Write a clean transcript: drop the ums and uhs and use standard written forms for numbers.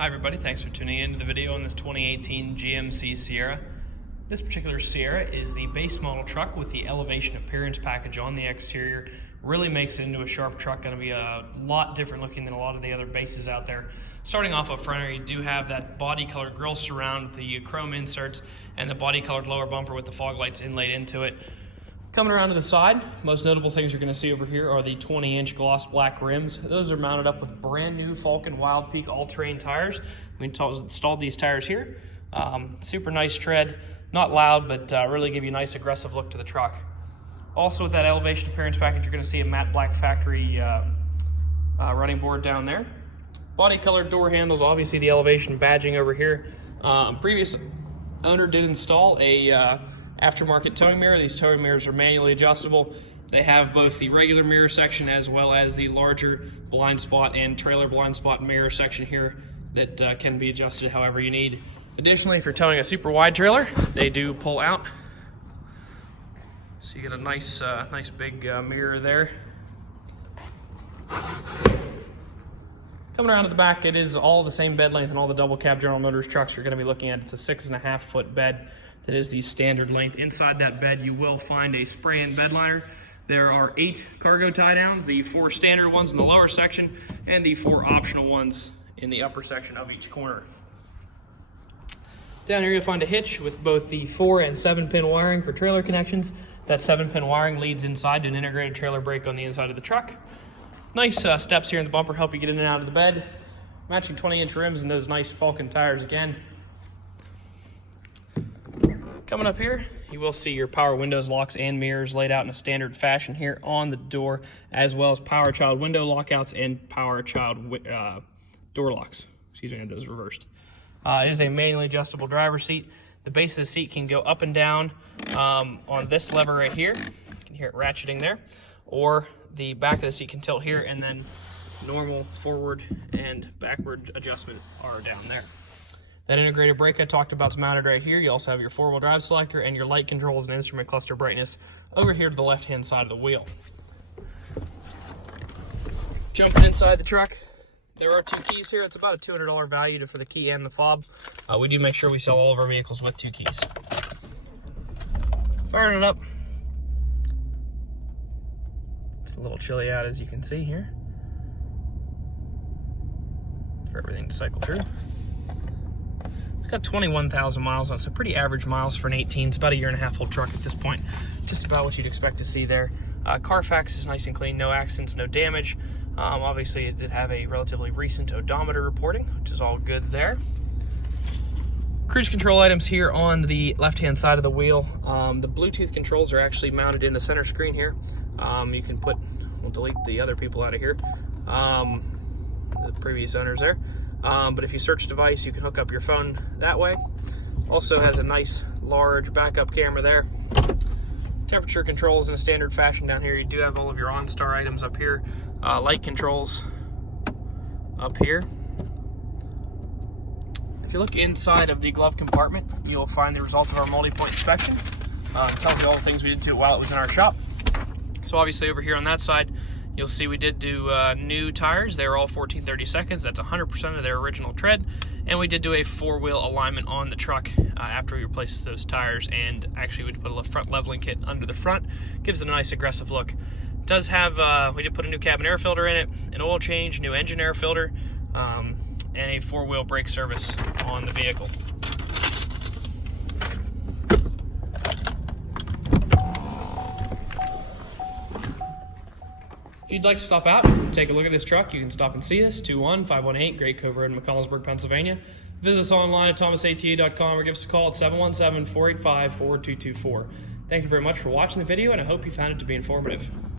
Hi everybody, thanks for tuning in to the video on this 2018 GMC Sierra. This particular Sierra is the base model truck with the elevation appearance package on the exterior. Really makes it into a sharp truck, going to be a lot different looking than a lot of the other bases out there. Starting off up front here, you do have that body colored grille surround with the chrome inserts and the body colored lower bumper with the fog lights inlaid into it. Coming around to the side, most notable things you're going to see over here are the 20-inch gloss black rims. Those are mounted up with brand new Falken Wild Peak all-terrain tires. We installed these tires here. Super nice tread, not loud, but really give you a nice aggressive look to the truck. Also with that elevation appearance package, you're going to see a matte black factory running board down there. Body colored door handles, obviously the elevation badging over here. Previous owner did install a aftermarket towing mirror. These towing mirrors are manually adjustable. They have both the regular mirror section as well as the larger blind spot and trailer blind spot mirror section here that can be adjusted however you need. Additionally, if you're towing a super wide trailer, they do pull out. So you get a nice big mirror there. Coming around to the back, it is all the same bed length in all the double cab General Motors trucks you're going to be looking at. It's a 6.5 foot bed. That is the standard length. Inside that bed, you will find a spray-in bed liner. There are 8 cargo tie downs, the 4 standard ones in the lower section, and the 4 optional ones in the upper section of each corner. Down here, you'll find a hitch with both the 4 and 7-pin wiring for trailer connections. That 7-pin wiring leads inside to an integrated trailer brake on the inside of the truck. Nice steps here in the bumper help you get in and out of the bed. Matching 20-inch rims and those nice Falken tires again. Coming up here, you will see your power windows, locks, and mirrors laid out in a standard fashion here on the door, as well as power child window lockouts and power child door locks. Excuse me, I those reversed. It is a manually adjustable driver's seat. The base of the seat can go up and down on this lever right here. You can hear it ratcheting there. Or the back of the seat can tilt here, and then normal forward and backward adjustment are down there. That integrated brake I talked about is mounted right here. You also have your 4-wheel drive selector and your light controls and instrument cluster brightness over here to the left-hand side of the wheel. Jumping inside the truck, there are 2 keys here. It's about a $200 value for the key and the fob. We do make sure we sell all of our vehicles with 2 keys. Firing it up. It's a little chilly out, as you can see here, for everything to cycle through. Got 21,000 miles on it, so pretty average miles for an 18. It's about a 1.5-year old truck at this point. Just about what you'd expect to see there. Carfax is nice and clean, no accidents, no damage. Obviously, it did have a relatively recent odometer reporting, which is all good there. Cruise control items here on the left-hand side of the wheel. The Bluetooth controls are actually mounted in the center screen here. You can we'll delete the other people out of here, the previous owners there. But if you search device, you can hook up your phone that way. Also has a nice large backup camera there. Temperature controls in a standard fashion down here. You do have all of your ONSTAR items up here. Light controls up here. If you look inside of the glove compartment, you'll find the results of our multi-point inspection. It tells you all the things we did to it while it was in our shop. So obviously over here on that side, you'll see we did do new tires. They were all 14/32. That's 100% of their original tread. And we did do a 4-wheel alignment on the truck after we replaced those tires. And actually we put a front leveling kit under the front. Gives it a nice aggressive look. It does have, we did put a new cabin air filter in it, an oil change, new engine air filter, and a 4-wheel brake service on the vehicle. If you'd like to stop out and take a look at this truck, you can stop and see us, 21518 Great Cove Road in McConnellsburg, Pennsylvania. Visit us online at thomasata.com or give us a call at 717-485-4224. Thank you very much for watching the video, and I hope you found it to be informative.